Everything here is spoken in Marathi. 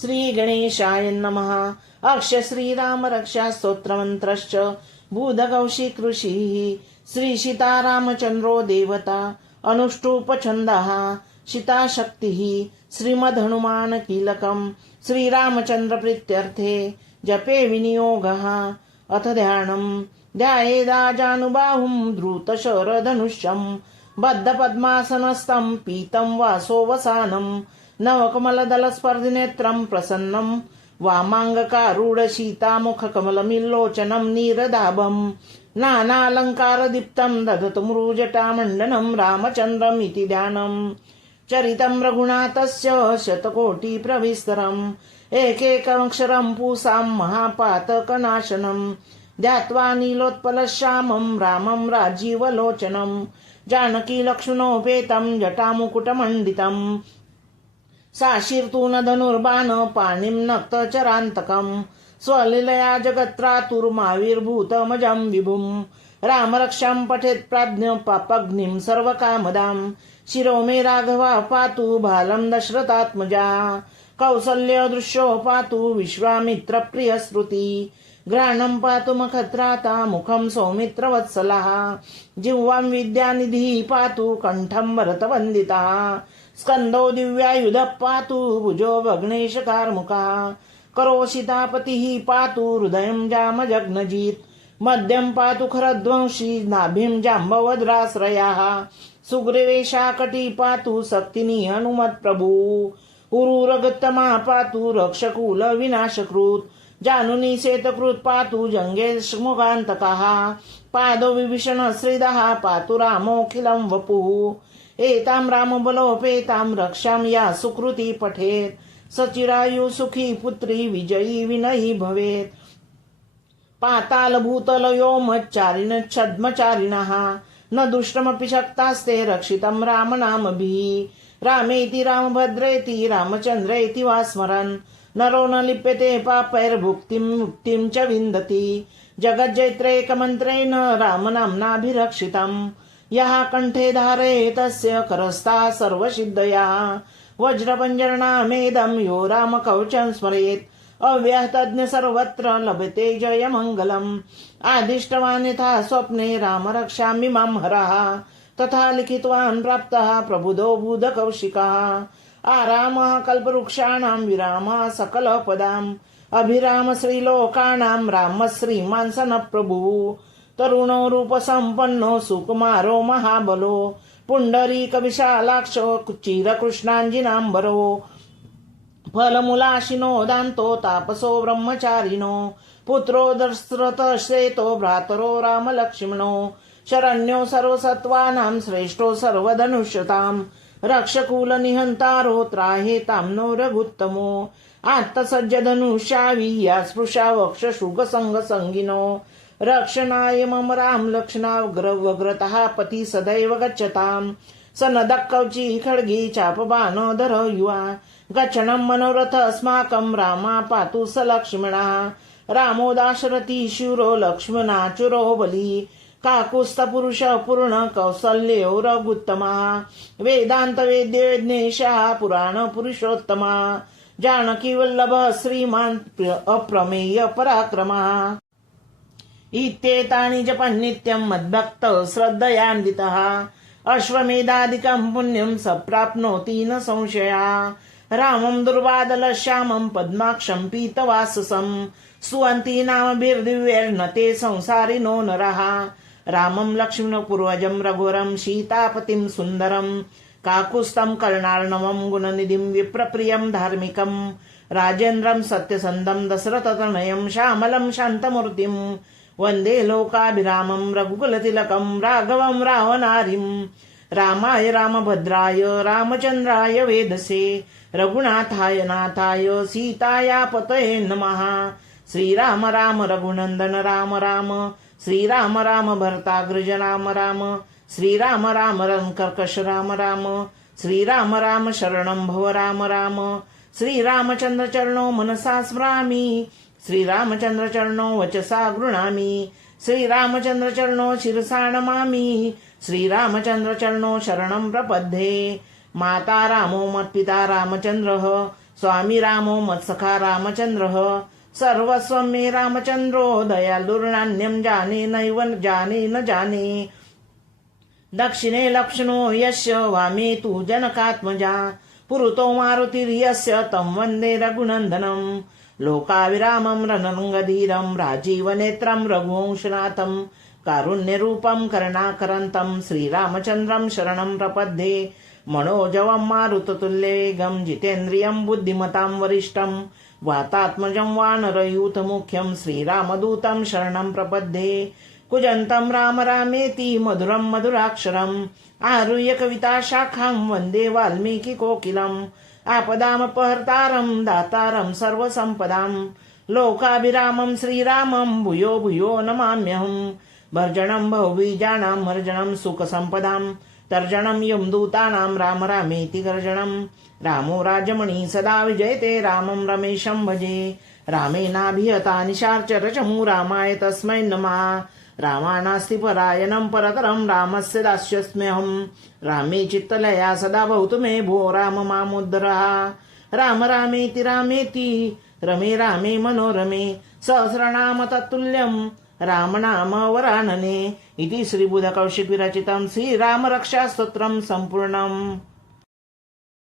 श्री गणेशाय नमः। अक्ष श्रीराम रक्षा स्तोत्रमन्त्रश्च बुधकौशिक कृषिः श्रीसीतारामचन्द्रो देवता। अनुष्टुपछन्दः। सीताशक्तिः श्रीमद्हनुमानकीलकम्। श्रीरामचन्द्रप्रीत्यर्थे जपे विनियोगः। अथ ध्यानम्। ध्यायेदाजानुबाहुम् द्रुतशरधनुष्यम् बद्धपद्मासनस्तं पीतम् वासोवसानम्। नवकमलदलस्पर्धिनेत्रम् प्रसन्नम् वामाङ्गकारूढशीतामुखकमलमिल्लोचनम् नीरदाभम् नानालङ्कारदीप्तम् दधतु मृजटामण्डनम् रामचन्द्रम् इति ध्यानम् चरितम् रघुनाथस्य शतकोटिप्रविस्तरम् एकैकमक्षरम् पूसाम् महापातकनाशनम् ध्यात्वा नीलोत्पलश्यामम् रामम् राजीवलोचनम् जानकी लक्ष्मणोपेतम् जटामुकुटमण्डितम् साशीर्तून धनुर्बाण पाणिं नक्तचरान्तकं स्वलिलया जगत्रातुर्माविर्भूतमजम् विभुं रामरक्षां पठेत् प्राज्ञ पापग्निम् सर्वकामदाम् शिरो मे राघवा पातु भालं दशरथात्मजा। कौसल्य दृश्यो पातु विश्वामित्रप्रियश्रुति। घ्राणम् पातु मखत्राता मुखं सौमित्रवत्सलः। जिह्वां विद्यानिधिः पातु कण्ठं भरतवन्दिता स्कन्दो दिव्यायुधः पातु भुजो भग्नेशकार्मुकः करोषितापतिः पातु हृदयम् जामजग्नजित् मद्यं पातु खरध्वंशी नाभिं जाम्बवद्राश्रयाः। सुग्रीवेशाकटी पातु शक्तिनी हनुमत्प्रभु उरुरगतमा पातु रक्षकुलविनाशकृत् जानुनी सेतकृत पातु जङ्गेशमुखान्तकः। पादो विभीषण श्रीदः पातु रामोऽखिलम् वपुः। एतां रामबलोपेतां रक्षां या सुकृती पठेत्। सचिरायु सुखी पुत्री विजयी विनयी भवेत्। पातालभूतलयोमच्चारिणच्छद्मचारिणः न दुष्टमपि शक्तास्ते रक्षितं रामनामभिः रामेति रामभद्रेति रामचन्द्रेति वा स्मरन्। नरो न लिप्यते पापैर्भुक्तिं मुक्तिं च विन्दति। जगज्जैत्रैकमन्त्रेण रामनाम्नाभिरक्षितम् यः कण्ठे धारे तस्य करस्था सर्वसिद्धया। वज्रपञ्जरणामेदं यो रामकवचं स्मरेत्। अव्यहतज्ञ सर्वत्र लभते जयमङ्गलम्। आदिष्टवान् यथा स्वप्ने राम रक्षामि मां हरः। तथा लिखितवान् प्राप्तः प्रबुधो बुधकौशिकः आरामः कल्पवृक्षाणां विरामः सकलपदाम्। अभिराम श्रीलोकाणां रामः श्रीमान् प्रभुः तरुणो रूपसम्पन्नो सुकुमारो महाबलो। पुण्डरीकविशालाक्षो चिरकृष्णाञ्जिनाम्बरो फलमूलाशिनो दान्तो तापसो ब्रह्मचारिणो। पुत्रो दशरथश्रेतो भ्रातरो रामलक्ष्मणो। शरण्यो सर्वसत्त्वानां श्रेष्ठो सर्वधनुष्यताम् रक्षकुलनिहन्तारो त्राहेतां नो रघुत्तमो आत्तसज्जधनुषावीया स्पृशा वक्षशुगसङ्गसङ्गिनो रक्षणाय मम राम लक्षणाग्रवग्रतः पती सदैव गच्छताम्। स न कवची खड्गी चापबाणोदर युवा। गच्छनं मनोरथ अस्माकं रामा पातु स लक्ष्मणः। रामो दाशरथी शूरो लक्ष्मणाचुरो बली। काकुस्तपुरुष पूर्ण कौसल्यो रघुत्तमः। वेदान्त वेद्य पुराण पुरुषोत्तमः। जानकी वल्लभ श्रीमान् अप्रमेय पराक्रमः। इत्येतानि जपन्नित्यं मद्भक्त श्रद्धयान्वितः। अश्वमेधादिकं पुण्यं सप्राप्नोति न संशया। रामं दुर्वादलश्यामं पद्माक्षं पीतवाससं। सुवन्ति नामभिर्दिव्यैर्न ते संसारिनो नरः। रामं लक्ष्मणपूर्वजं रघुरं सीतापतिं सुन्दरं। काकुस्तं कर्णार्णवं गुणनिधिं विप्रप्रियं धार्मिकं। राजेन्द्रं सत्यसन्दं दशरथतनयं श्यामलं शान्तमूर्तिम्। वन्दे लोकाभिरामं रघुकुलतिलकं राघवं रावणारिं। रामाय रामभद्राय रामचन्द्राय वेदसे रघुनाथाय नाथाय सीताया पतये नमः। श्रीराम राम रघुनन्दन राम राम श्रीराम राम भरताग्रज राम राम श्रीराम राम रङ्कर्कश राम राम श्रीराम राम शरणं भव राम राम श्रीरामचन्द्रचरणो मनसा स्मरामि। श्रीरामचन्द्रचरणो वचसा गृणामि श्रीरामचन्द्रचरणो शिरसा नमामि। श्रीरामचन्द्रचरणो शरणं प्रपद्ये। माता रामो मत्पिता रामचन्द्रः स्वामी रामो मत्सखा रामचन्द्रः सर्वस्वं मे रामचन्द्रो दयालुर्नान्यं जाने नैव जाने न जाने। दक्षिणे लक्ष्मणो यस्य वामे तु जनकात्मजा। पुरुतो मारुतिर्यस्य तं वन्दे रघुनन्दनम्। लोकाविरामं रनङ्गधीरं राजीवनेत्रं रघुवंशनाथं कारुण्यरूपं कर्णाकरन्तं श्रीरामचन्द्रं शरणं प्रपद्ये मनोजवं मारुततुल्यवेगं जितेन्द्रियं बुद्धिमतां वरिष्ठं वातात्मजं वानरयूथमुख्यं श्रीरामदूतं शरणं प्रपद्ये कुजन्तं राम रामेति मधुरं मधुराक्षरम् आरुह्य कविताशाखां वन्दे वाल्मीकिकोकिलम् आपदामपहर्तारं दातारं सर्वसम्पदां लोकाभिरामं श्रीरामं भूयो भूयो नमाम्यहं। भर्जनं बहुबीजानां मर्जनं सुखसम्पदां तर्जनं यमदूतानां राम रामेति गर्जनं। रामो राजमणि सदा विजयते रामं रमेशं भजे। रामेणाभिहता निशार्चरचमु रामाय तस्मै नमः। रामाणास्ति परायणं परतरं रामस्य दास्यस्म्यहं। रामे चित्तलया सदा भवतु मे भो राम मामुद्धरः। राम रामेति रामेति रमे रामे मनोरमे सहस्रनाम तत्तुल्यं रामनामवरानने इति श्रीबुधकौशिकविरचितं श्रीरामरक्षास्तोत्रं सम्पूर्णम्।